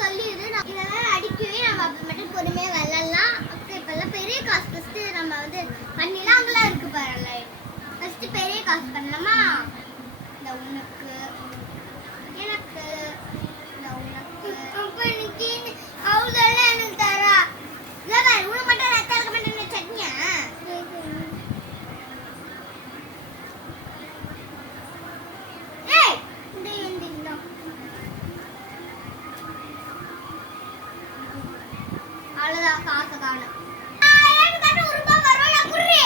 சொல்லிடு இதெல்லாம் அடிக்கவே நம்ம அப்படி மட்டும் பொறுமையா விளையாடலாம். இப்பெல்லாம் பெரிய காசு ஃபர்ஸ்ட் நம்ம வந்து பண்ணிலாம் அங்கெல்லாம் இருக்கு பாருங்க. ஃபர்ஸ்ட் பெரிய காசு பண்ணலாமா? இந்த உனக்கு எனக்கு இந்த உனக்கு கம்பெனிக்கு அவ்வளோலாம் எனக்கு தரா இல்லை பாரு உனக்கு மட்டும் ரத்தாக்க மாட்டேன் சட்னியா அவ்வளவுதான் காசு காணும். எனக்கு ஒரு ரூபாய் பரவாயில்ல குடுறே.